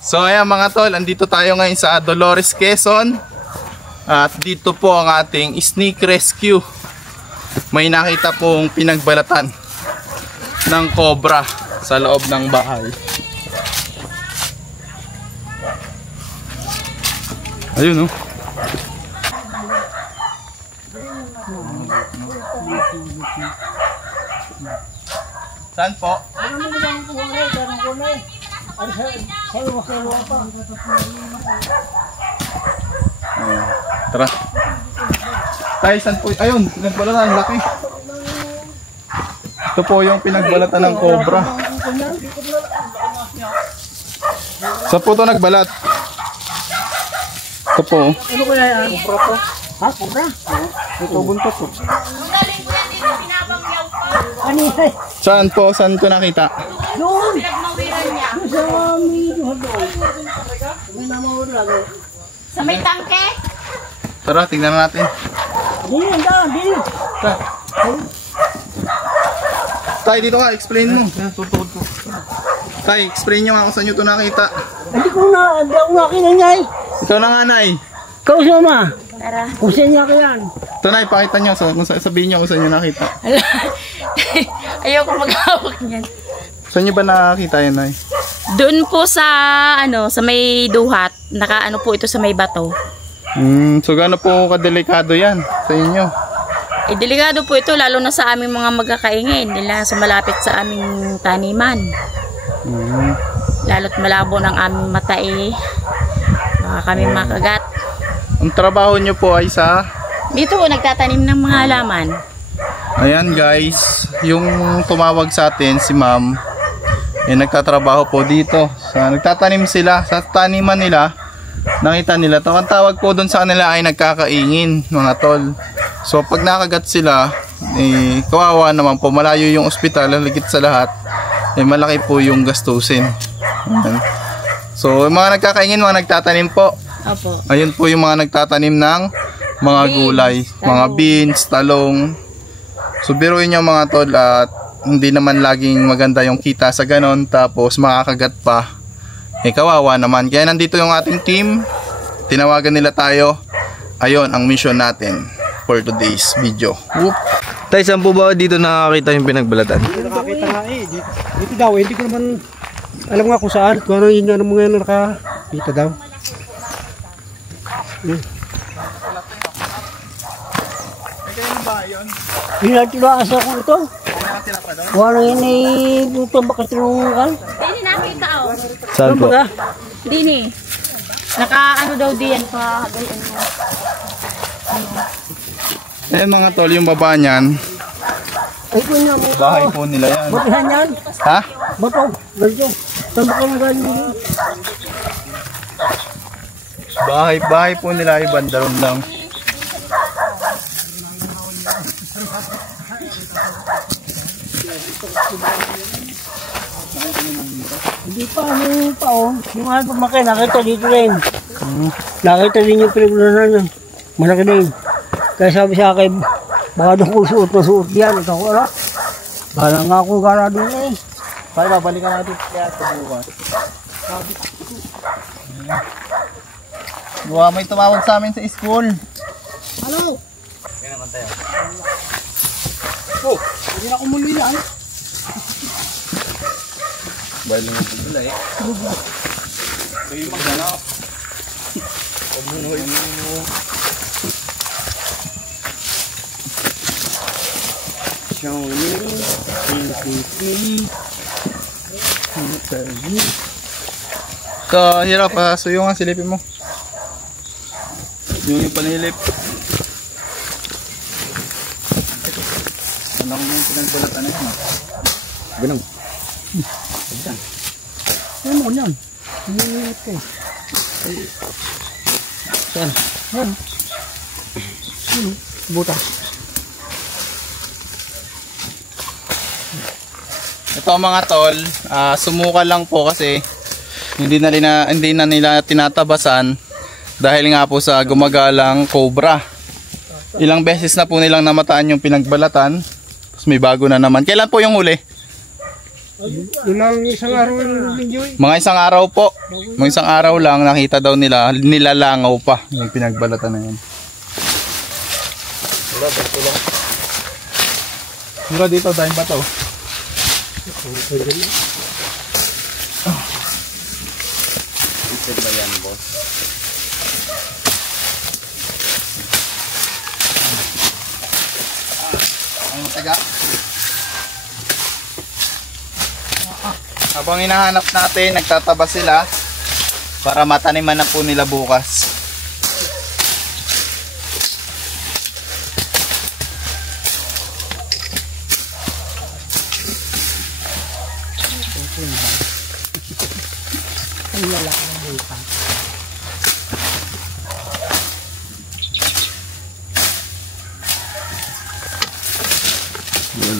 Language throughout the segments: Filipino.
So ayan mga tol, andito tayo ngayon sa Dolores, Quezon. At dito po ang ating snake rescue. May nakita pong pinagbalatan ng cobra sa loob ng bahay. Ayun oh. Saan po? Tara. Tayo, saan po? Ayun, pinagbalatan, laki. Ito po yung pinagbalatan ng cobra. Saan po ito nagbalat? Ito po. Ano kaya yan? Cobra po. Ha? Cobra? Ito buntot po. Ano yan? Saan po? Saan ko nakita? Doon! Sa mga doon. May namawala lagi. Sa may tangke? Tara, tingnan natin. Dili, dili. Tara. Tay, dito ka, explain mo. Tutukod ko. Tay, explain nyo nga kung saan nyo ito nakita. Hindi ko nakita niya eh. Ikaw na nga, Nay. Ikaw sama. Tara. Kung saan niya kaya yan. Ito, Nay, pakita nyo. Sabihin nyo kung saan nyo nakita. Ayoko maghawak niyan. Saan nyo ba nakakita yan, Nay? Doon po sa sa may duhat, nakaano po ito sa may bato. So gaano po kadelikado yan sa inyo? Eh delikado po ito lalo na sa aming mga magkakaingin, nila sa malapit sa aming taniman. Lalo't malabo ng aming mata eh. Baka kami makagat. Ang trabaho nyo po ay sa? Dito po nagtatanim ng mga halaman. Ayan guys, yung tumawag sa atin si Ma'am, eh nagtatrabaho po dito. Nagtatanim sila sa taniman nila. Nakita nila, ang tawag po doon sa kanila ay nagkakaingin mga tol. So pag nakagat sila, eh, kawawa naman po, malayo yung ospital, haligit sa lahat, eh, malaki po yung gastusin. So yung mga nagkakaingin, mga nagtatanim po. Opo. Ayun po yung mga nagtatanim ng mga gulay, mga beans, talong. So biruin nyo mga tol, at hindi naman laging maganda yung kita sa ganon, tapos makakagat pa. Eh kawawa naman. Kaya nandito yung ating team. Tinawagan nila tayo. Ayun ang mission natin for today's video. Whoop. Tay, saan po ba dito nakakita yung pinagbalatan? Hindi nakakita nga eh. Dito daw, hindi ko naman alam nga kung saan. Kung ano yung mga nakakita daw. Pinatulaas ako ito. Walang yun ay butang baka tinungan. Dini nakita oh. Saan po? Dini. Naka-ano daw diyan pa ganyan mo. Eh mga tol, yung baba niyan, Ay ko niya mo. bahay po nila yan. Batihan yan. Ha? Bato. Ganito. Tamba ka na ganyan. Bahay po nila ay bandaron lang. Hindi pa, ano pa oh. Yung mga pamakay, nakita dito rin. Nakita din yung pinagulanan niya. Malaki din. Kaya sabi sa akin, baka doon ko suot na suot yan. Ito ko, ala. Bala nga ako gara doon eh. Tayo, babalikan natin kaya ito bukas. May tumawag sa amin sa school. Ano? Oh, hindi na kumuli yan. Bahay lang yung pagdala eh. Ito yung maghanap. Pamunoy mo. So, hirap ha. So yung silipin mo. Yung panilip. Ano kung yung pinagbalatan na yun? Ganun. Ano mo yan? Hindi ko. Saan? Yan. Butas. Ito mga tol, sumuka lang po kasi hindi na nila tinatabasan dahil nga po sa gumagalang cobra. Ilang beses na po nilang namataan yung pinagbalatan. Tapos may bago na naman. Kailan po yung huli? Yun ang isang araw yung video eh. Mga isang araw po. Mga isang araw lang nakita daw nila, nilalangaw pa yung pinagbalatan na yan. Mura dito, dahil pa to. Isip ba yan, boss? Ang taga. Habang hinahanap natin, nagtataba sila para mataniman na po nila bukas.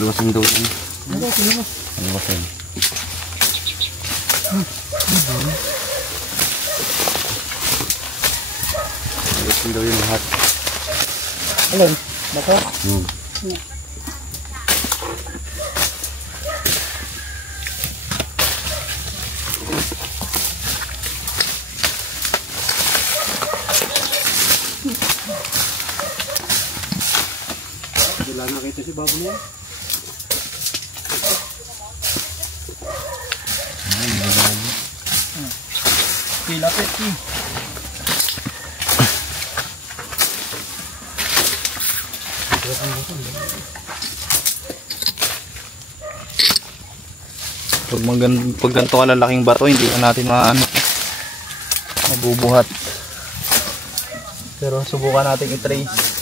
Lulusing daw yun. Lulusing. Lulusing daw yun lahat. Alin? Bako? Wala nakita si Babo niya. Pilapit eh. Pag ganito kalalaking bato, hindi na natin mabubuhat. Pero subukan natin i-trace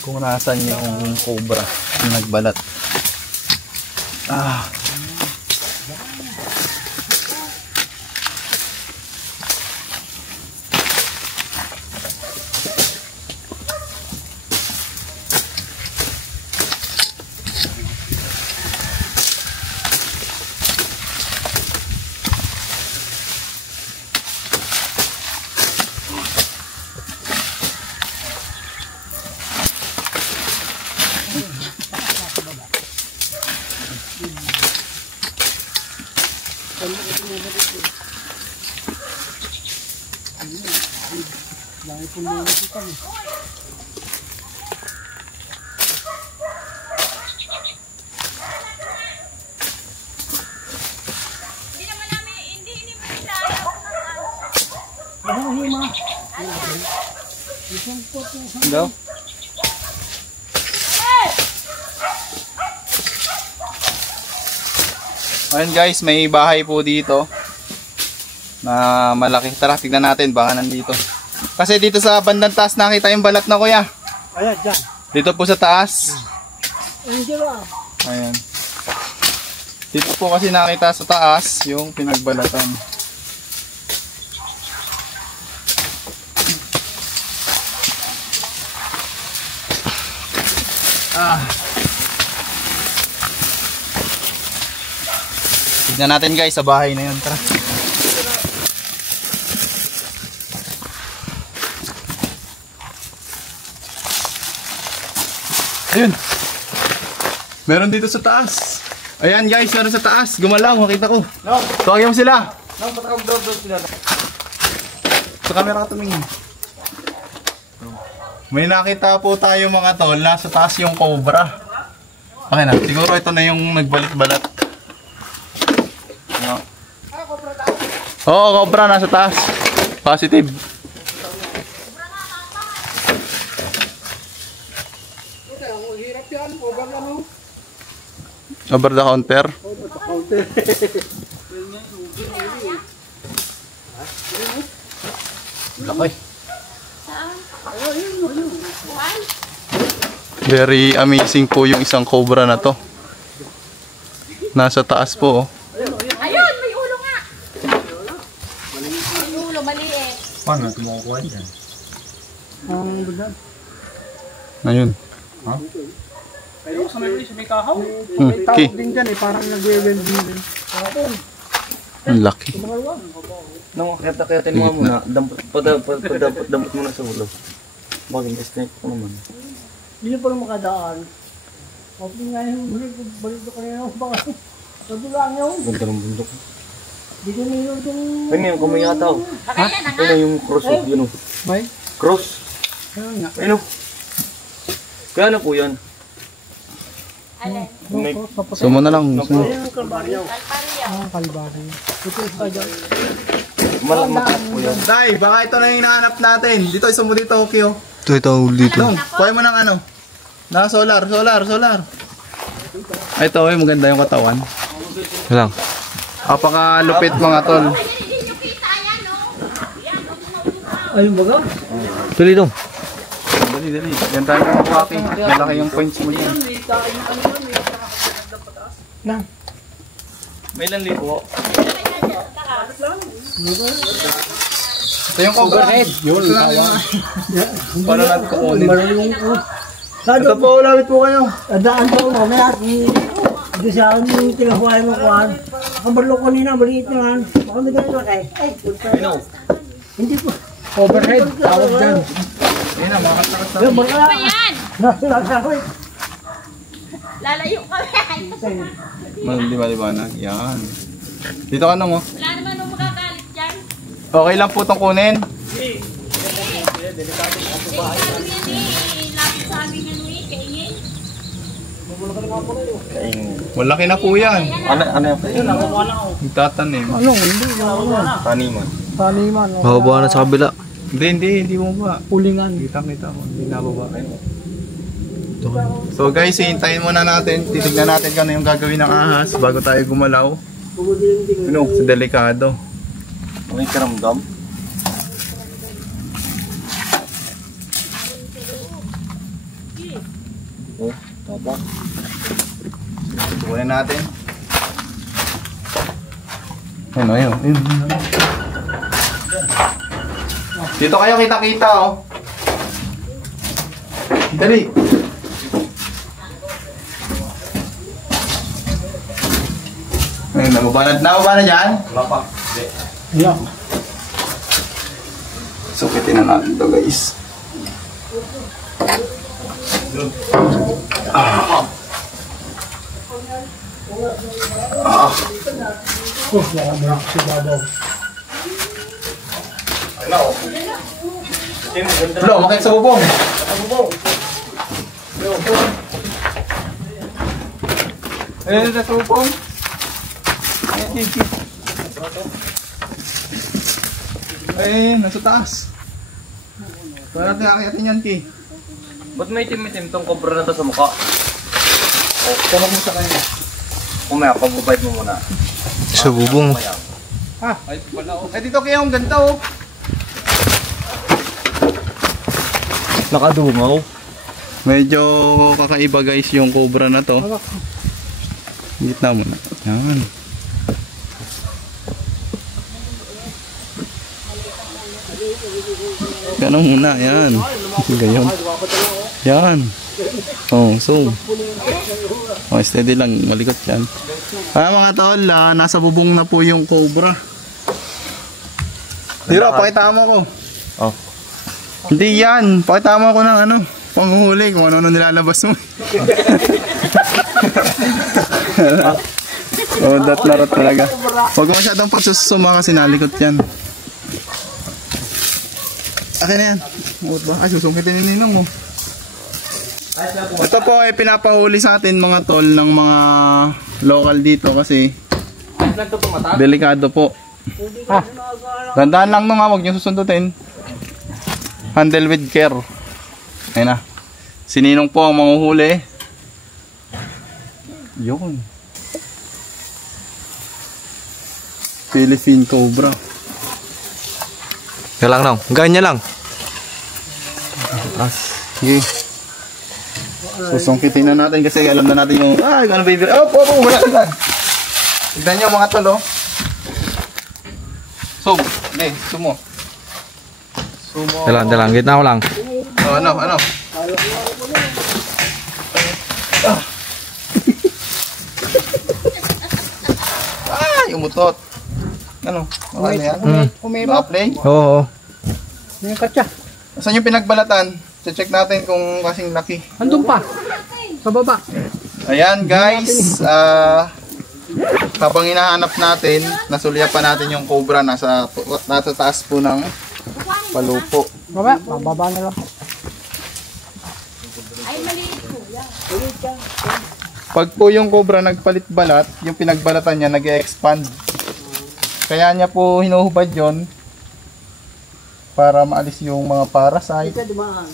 kung nasan yung cobra yung nagbalat. Daw. Ayun guys, may bahay po dito na malaki. Tara, tignan natin baka nandito. Kasi dito sa bandang taas nakita yung balat na, kuya. Ayan, dyan. Dito po sa taas. Ayan. Ayan. Dito po kasi nakita sa taas yung pinagbalatan. Tignan natin guys sa bahay na yun. Tara. Ayun. Meron dito sa taas. Ayan guys, meron sa taas. Gumalaw, makita ko. No. Tawagin mo sila. No, patakag-drop sila. Sa camera ka tumingin. May nakita po tayo mga tol. Nasa taas yung cobra. Okay na. Siguro ito na yung nagbalit-balat. No. Oo, cobra nasa taas. Positive. Over the counter. Laki. Very amazing po yung isang cobra na to. Nasa taas po. Ayun, may ulo nga. May ulo, maliit. Paano kumukuha dyan? Ayun. Kayo sa may kahaw. May tawag din dyan eh, parang nagwe-weld din. Ang laki. Nung kaya mo muna, dampot muna sa ulo. Bagay, snake ko naman. Hindi na pala makadaan. Okay nga yung balik ko kanina ng baka. Ganda ng bundok. Dito na yun itong... Ayun yung kamay yata oh. Ha? Ayun yung cross oh. Yun oh. May? Cross. Ayun oh. Kaya na po yan. Sumo na lang. Sumo. Kalbaryo. Ito yung kaya. Malamat po yan. Tay, baka ito na yung hinahanap natin. Dito, sumo dito, okay oh. Ito dito. Kuha mo ng ano? Solar. Ito, maganda yung katawan. Lang. Apakalupit mga tol. Ayun baga? Tuloy dong. Dali. Yan tayo mga kaki. Malaki yung points mo dyan. May ilan libo? Ito yung overhead. Yun, tawa. Para natin kukunin. Ito po, ulawit po kayo. Adaan po mamaya. Dito sa akin yung tinahuay mo kuhan. Kabarlo ko nina, maliit naman. Baka may ganito kay. Ay, Ayun oh. hindi po. Overhead, tawag dyan. Ayun na, makatakas na. Ayun, baka Ayan! nakakawin. Lalayo kami. Di ba na? Yan. Dito ka nung oh. Wala naman nung makakalit dyan. Okay lang po itong kunin. Lapit sa amin yan, kaingin. Malaki na po yan. Ano yung Nagtatanim. taniman? Paniman. Mababa na sa kabila. Hindi mo ba? Pulingan. Kita ko. Hindi nababa. So guys, hintayin muna natin. Titignan natin kung ano yung gagawin ng ahas bago tayo gumalaw. Sa delikado. May karamdam? Oh, tapa. Tukunin natin. Ayun. Dito kayo kita-kita oh. Dali. Ayun, nababa na dyan? Wala pa. Yeah. Sukitin na natin to guys. Marak si babaw. Lo, makit sa bubong. Ayun sa bubong. Ayun, nasa taas. Para natin akitin yan, Ki. Ba't may itim-itim tong kobra na to sa mukha? Tawag mo sa kanya. Kumaya, pag-provide mo muna. Sa bubong. Ay, wala oh. Ay, dito kaya yung ganda oh. Nakadungaw. Medyo kakaiba guys yung cobra na to. Gitna mo na. Yan. Ganun muna, yan. Gayon. Yan. Oh, so. Oh, steady lang, malikot yan. Mga tol, nasa bubong na po yung cobra. Tira, pakita mo ko. Oh. Hindi yan, pakita mo ko ng ano, panghuhuli kung ano nilalabas mo. Oh, dat larot talaga. Huwag mo masyadong pagsusuma kasi nalikot yan. Akin na yan. Ay, susungkitin ni Ninong mo. Ito po ay pinapahuli sa atin mga tol ng mga local dito kasi delikado po. Dandaan lang nung huwag nyo susundutin. Handle with care. Ayun na. Si Ninong po ang manguhuli. Yun. Philippine Cobra. Yan lang nang. Ganyan lang. Sige. Susungkitin na natin kasi alam na natin yung gano'n baby. Wala sila. Tignan nyo mga tol oh. Sum. Hindi, sumo. Sumo. Dalang. Gitna ko lang. Oh, ano? Umutot. Ano? Ano yan? Naka-play? Oo. May katsa. Saan yung pinagbalatan? Check natin kung kasing laki. Andun pa. Sa baba. Ayan guys. habang hinahanap natin, nasulya pa natin yung cobra nasa taas po ng palupo. Bababa na lang. Pag po yung cobra nagpalit balat, yung pinagbalatan niya nag-expand. Kaya niya po hinuhubad yon para maalis yung mga parasite. Ito dumaan.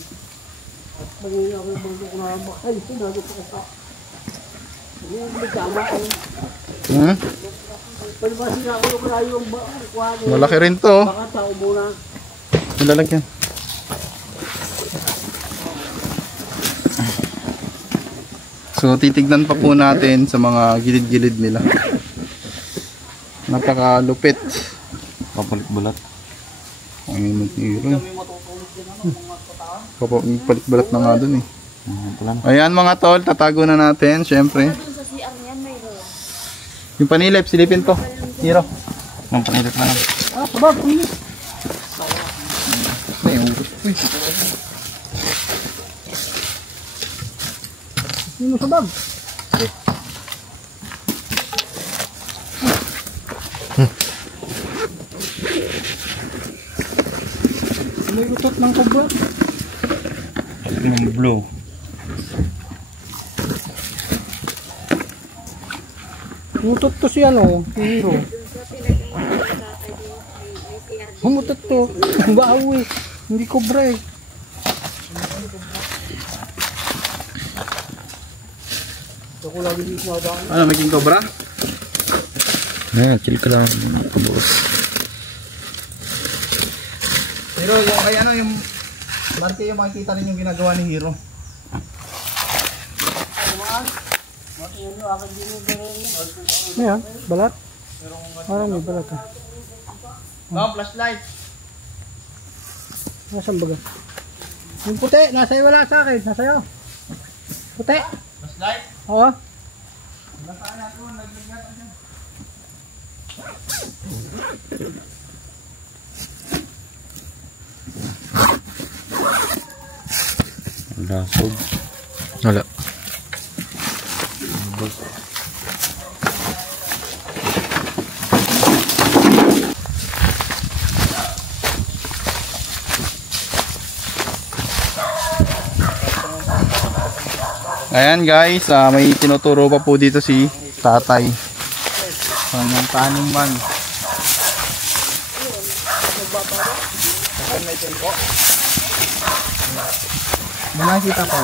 At pagin ako yung bundok na ay, sinagot ko ka. Yung magkama ay. Pwede ba sila ako yung layo yung kwado? Malaki rin to. Baka tao muna. Nilalagyan. So titignan pa po natin sa mga gilid-gilid nila. Napakalupit. Papalit-balat. Ang hiro. Papalit balat na nga dun eh. Ayan mga tol, tatago na natin syempre. Yung panilip, silipin to. Hiro. Nang panilip na lang. Ah, sabag, kumilis. Ay, utos po eh. Sino sabag? May utot ng cobra. Yung blue. Umutot to si ano, si Hiro. Umutot to. Baaw eh. Hindi cobra eh. Ako lagi dito madaan. Ano, may king cobra? Ayan, chill ka lang. Kabuos. Hiro, yung ay ano, yung Marke, yung makikita rin yung ginagawa ni Hiro. Ayan, balat. Parang may balat ah. Oh, flashlight. Nasaan baga? Yung puti, nasa iyo, wala sa akin. Nasa iyo. Puti. Flashlight? Oo. Lasog. Wala. Ayan guys, may tinuturo pa po dito si tatay. Kanyang taniman. Nakita ko.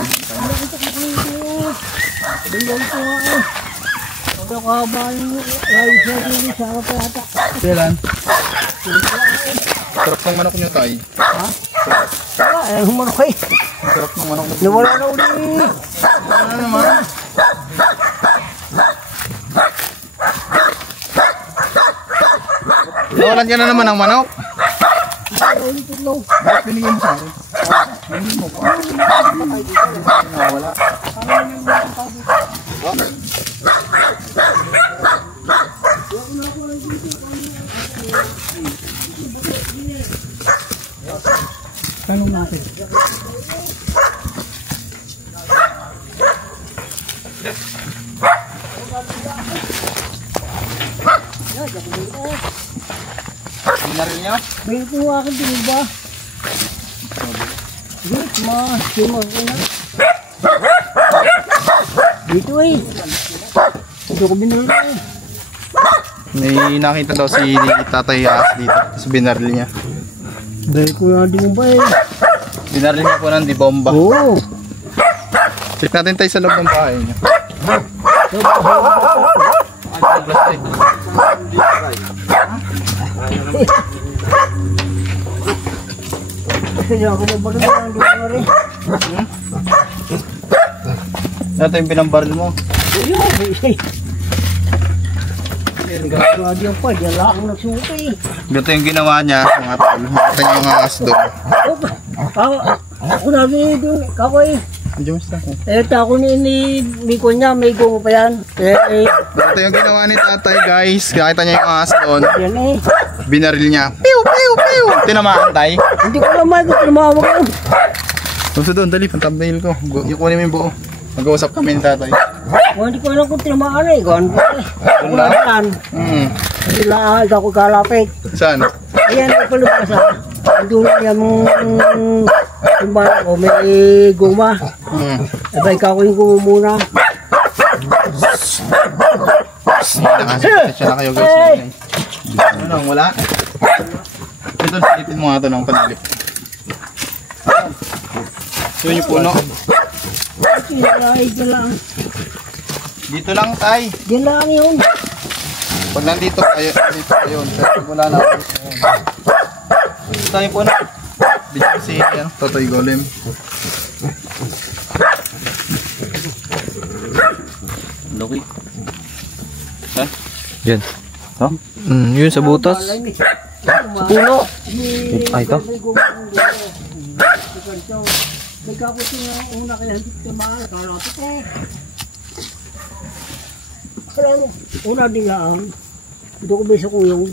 Bingol ko nga eh. Ito kahaba yung layo siya din sa ako pa yata. Kailan? Sarap ng manok nyo tay. Ha? Wala, eh, humarok eh. Sarap ng manok nyo. Nawala na uli. Ano naman? Nawalan ka na naman ng manok. Ulit itlo. Bakit binigyan mo sa akin? Hindi mo pa. Nawala. Tanong natin. Binaril nyo? May ito yung akin din ba? Dito ko na. Dito eh. Dito ko binaril eh. May nakita daw si Tatay Yaas dito. Tapos binaril niya. Dahil ko na din ba eh. Binaril niya po ng di bomba. Oo. Check natin tayo sa loob ng bahay niya. Kasi ako na ba naman dito na rin. Ito yung pinambaril mo. Gagawin pa, diyan lang ako nagsuki. Ito yung ginawa niya. Mga tol. Makita niyo yung akas doon. Ako na rin doon, kakoy. Medyo mas ako. Eh, tako ni ko niya, may gungo pa yan. Ito yung ginawa ni tatay guys. Nakita niya yung akas doon. Yan eh. Binaril niya. Pew! Pew! Pew! Tinamaan tay. Hindi ko naman kung tumawag ko. Gusto doon, dali, pang thumbnail ko. Kunin mo yung buo. Mag-uusap kami ni tatay. Hindi ko alam kung tinamaan eh. Gawin ko eh. Wala? Wala. Sila ako kalapit. Saan? Ayan ang palabasa. Doon yung bala ko may guma. Abay ka ko yung guma muna. Nakasya na kayo guys. Ano, wala? Ito, silipin mo nga ito ng panilip. Yun yung puno. Dyan lang. Dito lang, tay. Dyan lang yun. Pag nandito kayo, dito kayo. Pero wala na. Ito yung puno. Bigyan si Totoy Golem. Loki. Ha? Yan. Ha? Yun sa butas. Puno. Ay, ito. Nagkapusin nga una kaya hindi tumahan. Kalapit eh. Kaya una din lang. Ito ko bisa ko yung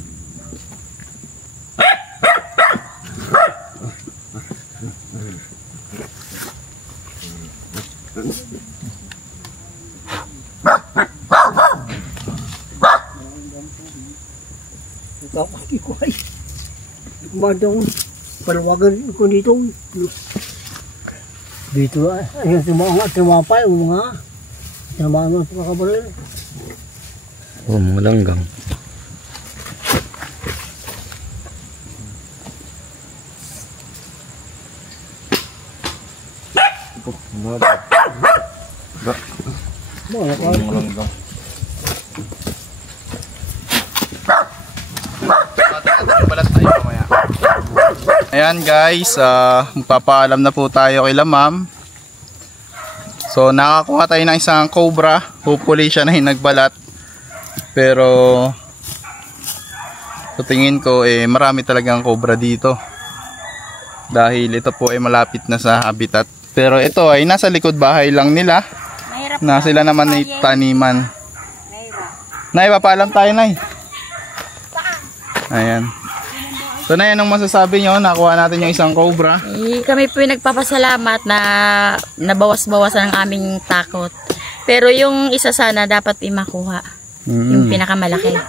tapos di ko ay madong palawagan ko dito ayun tumapay yung mga tumahan sa kabaril. Oh, mga langgang. Ayan guys, magpapaalam na po tayo kay Ma'am. So nakakuha tayo ng isang cobra. Hopefully siya na yung nagbalat. Pero sa tingin ko marami talagang cobra dito. Dahil ito po ay malapit na sa habitat. Pero ito ay nasa likod bahay lang nila. Mahirap Na sila naman ay taniman. Nay, papaalam tayo, Nay. Ayan. So na yan ang masasabi nyo, nakuha natin yung isang cobra. Kami po yung nagpapasalamat na nabawas-bawasan ang aming takot. Pero yung isa sana dapat makuha. Yung pinakamalaki.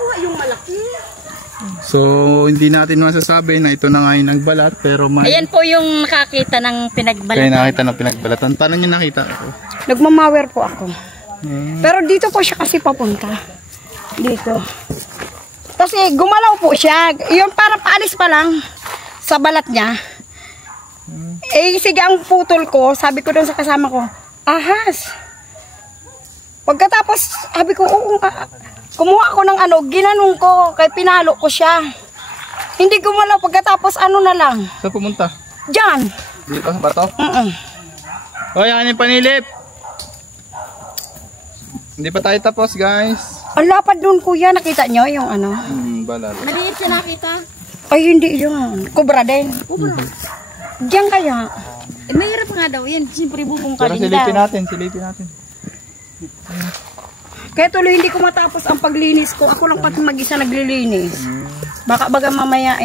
So hindi natin masasabi na ito na nga yung nagbalat. Pero may... Ayan po yung nakakita ng pinagbalatan. Kaya nakita ng pinagbalatan. Paano nyo nakita? Nagmamawer po ako. Pero dito po siya kasi papunta. Dito. Kasi gumalaw po siya. Yung para paalis pa lang sa balat niya. Sige ang putol ko, sabi ko doon sa kasama ko, ahas. Pagkatapos, sabi ko, oo nga. Kumuha ako ng ginanong ko, kaya pinalo ko siya. Hindi gumalaw, pagkatapos na lang. Saan pumunta? Diyan. Dito sa bato? O yan yung panilip. Hindi pa tayo tapos guys. Ang lapad doon kuya, nakita nyo yung Balat. Maliit siya nakita. Ay hindi yun, kubra din. Diyan kaya. Mahirap nga daw yan. Siyempre Pero bubungkalin silipin daw. natin. Kaya tuloy hindi ko matapos ang paglinis ko. Ako lang pati mag-isa naglilinis. Baka baga mamaya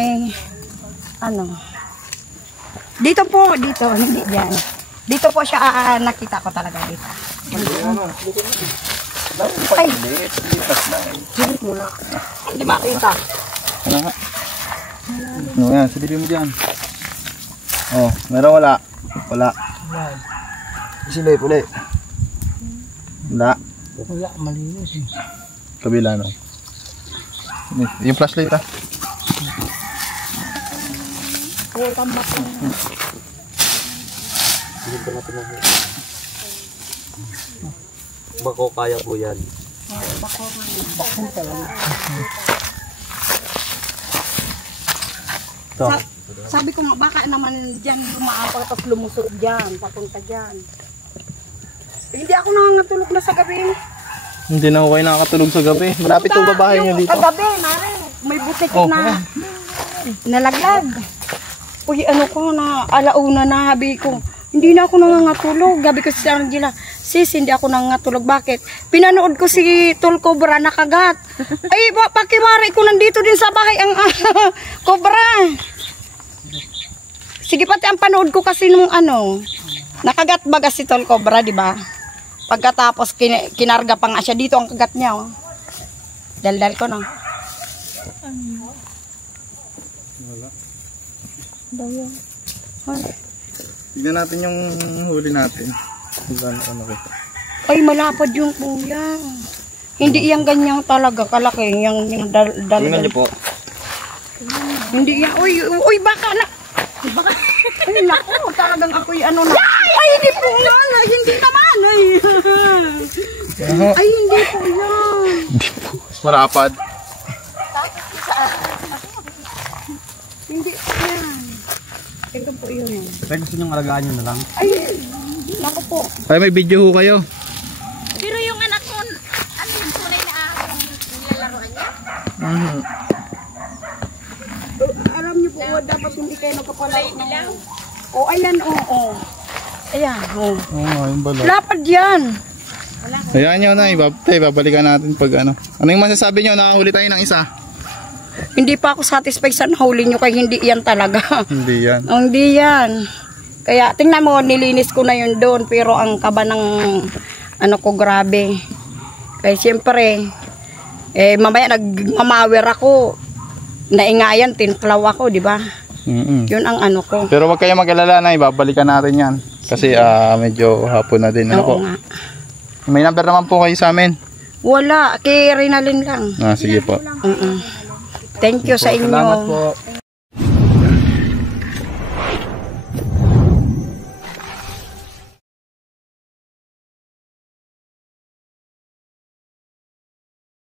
dito po, hindi dyan. Dito po siya nakita ko talaga dito. Ay! Hindi makita. Ano nga? No, yan, silipin mo dyan. Oh, meron wala? Wala. Silip ulit. Wala. Wala, malinis eh. Kabila no. Yung flashlight Bako kaya po yan. Sabi ko nga, baka naman dyan lumaapaw tapos lumusot dyan, papunta dyan. Hindi ako nangangatulog na sa gabi. Hindi na ako kayo nakakatulog sa gabi. Malapit yung babahay nyo dito. Kagabi, mare, may butik na nalaglag. Uy, na alauna na, habi ko. Hindi na ako nangangatulog. Gabi ko si Angela, sis, hindi ako nangangatulog. Bakit? Pinanood ko si Tol Cobra nakagat. Ay, pakimari ko nandito din sa bahay ang Cobra. Sige, pati ang panood ko kasi nung nakagat baga si Tol Cobra, di ba? Pagkatapos kinarga pa nga siya dito ang kagat niya. Oh. Daldal ko na. Tignan natin yung huli natin. Ano ko. Ay, malapad yung kuya. Hindi yan ganyan talaga kalaki. Yung daldal. Tingnan niyo po. Hindi yan. Uy, baka na. Baka. Ay, naku. Talagang ako'y ano na. Ay, hindi po yan. Ay, hindi naman. Ay, ay hindi po yan. Marapad. Hindi po yan. Ito po yun. Kaya gusto niyong alagaan nyo na lang. Ay, naku po. Ay, may video ho kayo. Pero yung anak ko, ano yung tunay na nilalaroan niya? Alam niyo po, dapat hindi kayo nagkapalay nila. O, ayan, o. Ayan, o. Oo, yung balot. Lapad yan. Ayan nyo na, babalikan natin pag ano. Ano yung masasabi nyo? Nakahuli tayo ng isa. Hindi pa ako satisfied sa nahuli nyo kaya hindi yan talaga. Hindi yan. Hindi yan. Kaya tingnan mo, nilinis ko na yun doon pero ang kaba ng ano ko grabe. Kaya siyempre, mamaya nagmamawir ako. Naingayan, tinklaw ako, di ba? Yun ang ano ko. Pero wag kayo mag-alala na, babalikan natin yan. Kasi medyo hapon na din. Ano Oo po? nga. May number naman po kayo sa amin. Wala, kay Rinalyn lang. Sige po. Thank you sa inyo. Salamat po.